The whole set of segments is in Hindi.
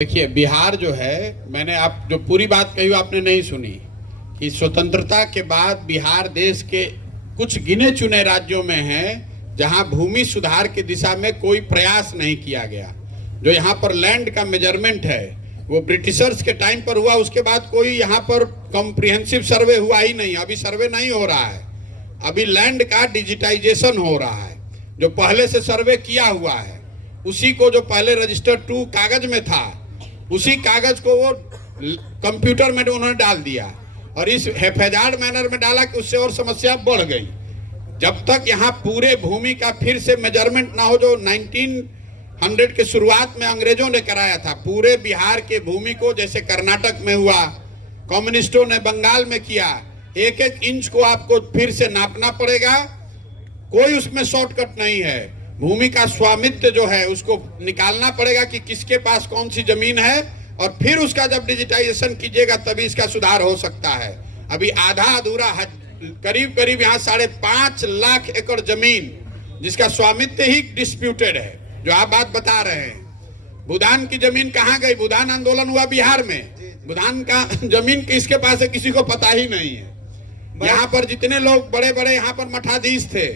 देखिए, बिहार जो है, मैंने आप जो पूरी बात कही आपने नहीं सुनी कि स्वतंत्रता के बाद बिहार देश के कुछ गिने चुने राज्यों में है जहां भूमि सुधार की दिशा में कोई प्रयास नहीं किया गया। जो यहाँ पर लैंड का मेजरमेंट है वो ब्रिटिशर्स के टाइम पर हुआ, उसके बाद कोई यहाँ पर कॉम्प्रिहेंसिव सर्वे हुआ ही नहीं। अभी सर्वे नहीं हो रहा है, अभी लैंड का डिजिटाइजेशन हो रहा है। जो पहले से सर्वे किया हुआ है उसी को, जो पहले रजिस्टर 2 कागज में था, उसी कागज को वो कंप्यूटर में उन्होंने डाल दिया और इस हेफेजार्ड मैनर में डाला कि उससे और समस्या बढ़ गई। जब तक यहाँ पूरे भूमि का फिर से मेजरमेंट ना हो, जो 1900 के शुरुआत में अंग्रेजों ने कराया था, पूरे बिहार के भूमि को, जैसे कर्नाटक में हुआ, कम्युनिस्टों ने बंगाल में किया, एक एक इंच को आपको फिर से नापना पड़ेगा। कोई उसमें शॉर्टकट नहीं है। भूमि का स्वामित्व जो है उसको निकालना पड़ेगा कि किसके पास कौन सी जमीन है, और फिर उसका जब डिजिटाइजेशन कीजिएगा तभी इसका सुधार हो सकता है। अभी आधा अधूरा करीब करीब यहाँ 5.5 लाख एकड़ जमीन जिसका स्वामित्व ही डिस्प्यूटेड है, जो आप बात बता रहे हैं। भूदान की जमीन कहाँ गई? भूदान आंदोलन हुआ बिहार में, भूदान का जमीन किसके पास है किसी को पता ही नहीं है। यहाँ पर जितने लोग बड़े बड़े यहाँ पर मठाधीश थे,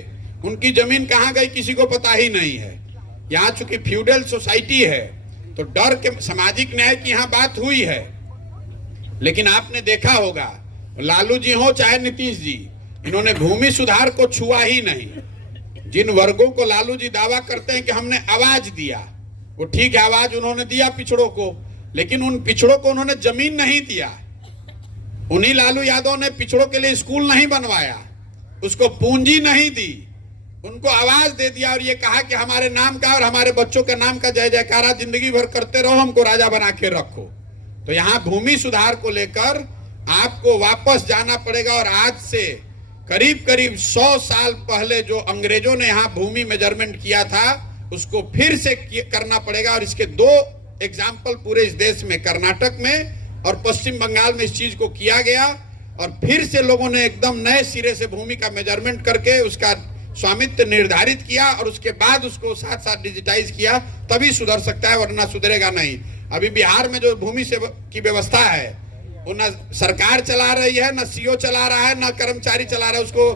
उनकी जमीन कहाँ गई किसी को पता ही नहीं है। यहाँ चूंकि फ्यूडल सोसाइटी है तो डर के सामाजिक न्याय की यहाँ बात हुई है, लेकिन आपने देखा होगा लालू जी हो चाहे नीतीश जी, इन्होंने भूमि सुधार को छुआ ही नहीं। जिन वर्गों को लालू जी दावा करते हैं कि हमने आवाज दिया, वो ठीक है, आवाज उन्होंने दिया पिछड़ों को, लेकिन उन पिछड़ों को उन्होंने जमीन नहीं दिया। उन्हीं लालू यादव ने पिछड़ों के लिए स्कूल नहीं बनवाया, उसको पूंजी नहीं दी, उनको आवाज दे दिया और ये कहा कि हमारे नाम का और हमारे बच्चों के नाम का जय जयकारा जिंदगी भर करते रहो, हमको राजा बना के रखो। तो यहाँ भूमि सुधार को लेकर आपको वापस जाना पड़ेगा और आज से करीब करीब 100 साल पहले जो अंग्रेजों ने यहाँ भूमि मेजरमेंट किया था उसको फिर से करना पड़ेगा। और इसके 2 एग्जाम्पल पूरे इस देश में, कर्नाटक में और पश्चिम बंगाल में इस चीज को किया गया, और फिर से लोगों ने एकदम नए सिरे से भूमि का मेजरमेंट करके उसका स्वामित्व निर्धारित किया और उसके बाद उसको साथ साथ डिजिटाइज किया, तभी सुधर सकता है, वरना सुधरेगा नहीं। अभी बिहार में जो भूमि से की व्यवस्था है वो न सरकार चला रही है, न सीओ चला रहा है, न कर्मचारी चला रहा है, उसको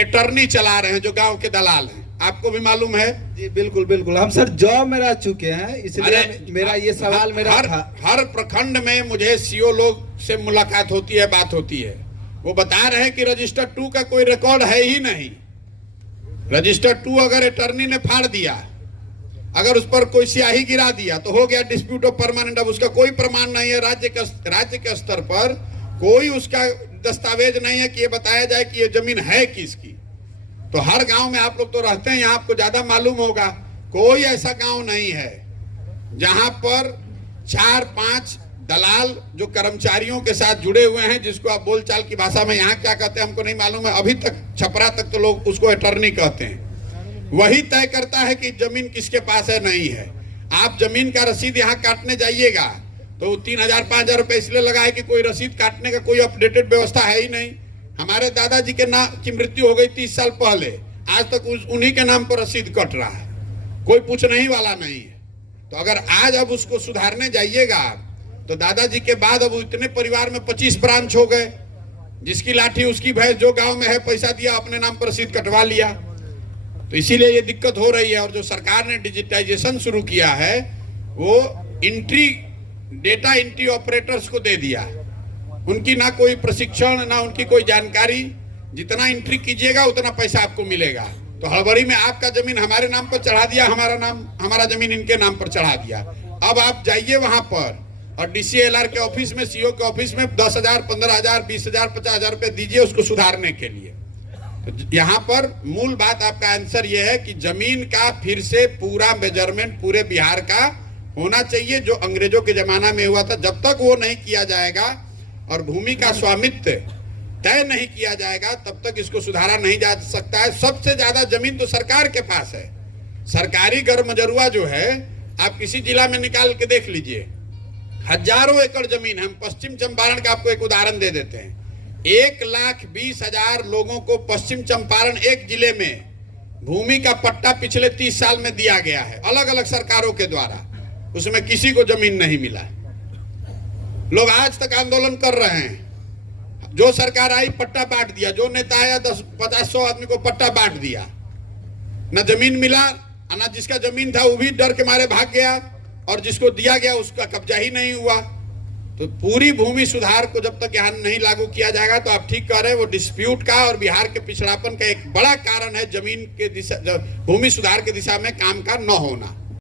अटर्नी चला रहे हैं जो गांव के दलाल हैं। आपको भी मालूम है जी? बिल्कुल बिल्कुल, हम सर जॉब में रह चुके हैं, इसलिए मेरा ये सवाल हर प्रखंड में मुझे सीओ लोग से मुलाकात होती है, बात होती है। वो बता रहे हैं कि रजिस्टर 2 का कोई रिकॉर्ड है ही नहीं। रजिस्टर 2 अगर अटर्नी ने फाड़ दिया, अगर उस पर कोई स्याही गिरा दिया तो हो गया डिस्प्यूट ऑफ परमानेंट। अब उसका कोई प्रमाण नहीं है, राज्य के स्तर पर कोई उसका दस्तावेज नहीं है कि ये बताया जाए कि ये जमीन है किसकी। तो हर गांव में आप लोग तो रहते हैं, यहाँ आपको ज्यादा मालूम होगा, कोई ऐसा गांव नहीं है जहां पर 4-5 दलाल जो कर्मचारियों के साथ जुड़े हुए हैं, जिसको आप बोलचाल की भाषा में यहाँ क्या कहते हैं हमको नहीं मालूम है। अभी तक छपरा तक तो लोग उसको अटर्नी कहते हैं। वही तय करता है कि जमीन किसके पास है, नहीं है। आप जमीन का रसीद यहाँ काटने जाइएगा तो 3000-5000 रुपए इसलिए लगा है कि कोई रसीद काटने का कोई अपडेटेड व्यवस्था है ही नहीं। हमारे दादाजी के नाम की मृत्यु हो गई 30 साल पहले, आज तक उन्हीं के नाम पर रसीद कट रहा है, कोई पूछने ही वाला नहीं है। तो अगर आज अब उसको सुधारने जाइएगा तो दादाजी के बाद अब इतने परिवार में 25 ब्रांच हो गए, जिसकी लाठी उसकी भैंस, जो गांव में है पैसा दिया अपने नाम पर रसीद कटवा लिया। तो इसीलिए ये दिक्कत हो रही है। और जो सरकार ने डिजिटाइजेशन शुरू किया है वो डेटा एंट्री ऑपरेटर्स को दे दिया, उनकी ना कोई प्रशिक्षण ना उनकी कोई जानकारी, जितना एंट्री कीजिएगा उतना पैसा आपको मिलेगा। तो हड़बड़ी में आपका जमीन हमारे नाम पर चढ़ा दिया, हमारा जमीन इनके नाम पर चढ़ा दिया। अब आप जाइए वहां पर और DCLR के ऑफिस में, सीओ के ऑफिस में 10,000, 15,000, 20,000, 50,000 रुपए दीजिए उसको सुधारने के लिए। तो यहाँ पर मूल बात आपका आंसर यह है कि जमीन का फिर से पूरा मेजरमेंट पूरे बिहार का होना चाहिए, जो अंग्रेजों के जमाना में हुआ था। जब तक वो नहीं किया जाएगा और भूमि का स्वामित्व तय नहीं किया जाएगा तब तक इसको सुधारा नहीं जा सकता है। सबसे ज्यादा जमीन तो सरकार के पास है। सरकारी गर्मजरुआ जो है, आप किसी जिला में निकाल के देख लीजिए, हजारों एकड़ जमीन है। हम पश्चिम चंपारण का आपको एक उदाहरण दे देते हैं। 1,20,000 लोगों को पश्चिम चंपारण एक जिले में भूमि का पट्टा पिछले 30 साल में दिया गया है, अलग अलग सरकारों के द्वारा। उसमें किसी को जमीन नहीं मिला। लोग आज तक आंदोलन कर रहे हैं। जो सरकार आई पट्टा बांट दिया, जो नेता आया 10-50-100 आदमी को पट्टा बांट दिया, न जमीन मिला, ना जिसका जमीन था वो भी डर के मारे भाग गया, और जिसको दिया गया उसका कब्जा ही नहीं हुआ। तो पूरी भूमि सुधार को जब तक यहाँ नहीं लागू किया जाएगा, तो आप ठीक कह रहे हैं, वो डिस्प्यूट का और बिहार के पिछड़ापन का एक बड़ा कारण है जमीन के दिशा, भूमि सुधार की दिशा में काम का न होना।